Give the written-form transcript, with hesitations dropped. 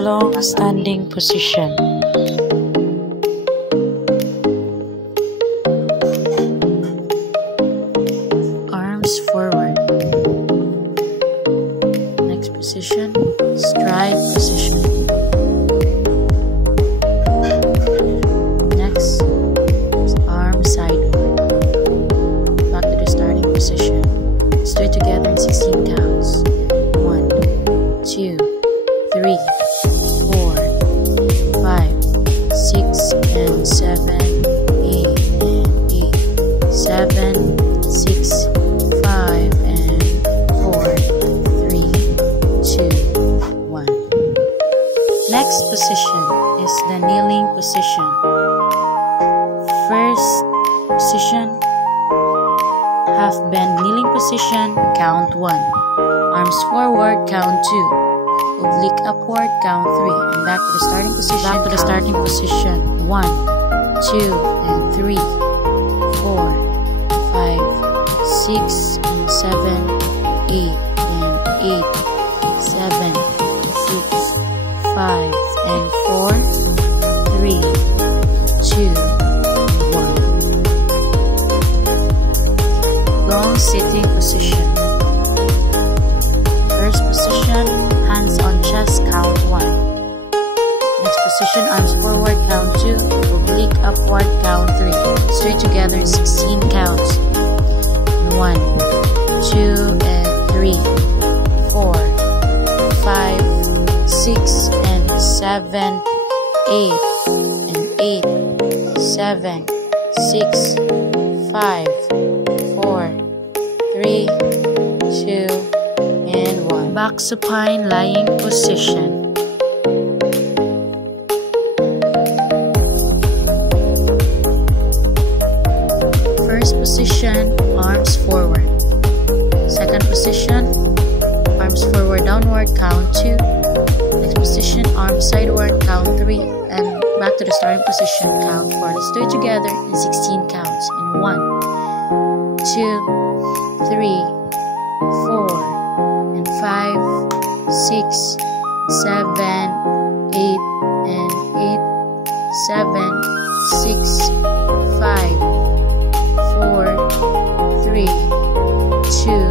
long standing position. Arms forward. Next position, stride position. Next, arm sideward. Back to the starting position. Let's do it together in 16 counts. 1, 2, 3, 4, 5, 6, and 7, 8, and 8, 7, 6, 5, and 4, 3, 2, 1. Next position is the kneeling position. First position, half bend kneeling position, count 1. Arms forward, count 2. Oblique upward, count 3. And back to the starting position. Back to the starting position. 1, 2, and 3, 4, 5, 6, and 7, 8, and 8, 7, 6, 5, and 4, 3, 2, 1. Long sitting position. First position, hands on chest, count 1. Next position, arms forward, count 2. Oblique upward, count 3. Straight together in 16 counts. 1, 2, and 3, 4, 5, 6, and 7, 8, and 8, 7, 6, 5, 4, 3, 2, and 1. Back supine lying position. First position, arms forward. Second position, arms forward downward, count 2. Next position, arms sideward, count 3. And back to the starting position, count 4. Let's do it together in 16 counts. In 1, 2, 3, 4, and 5, 6, 7, 8, and 8, 7, 6, 5, 4, 3, 2,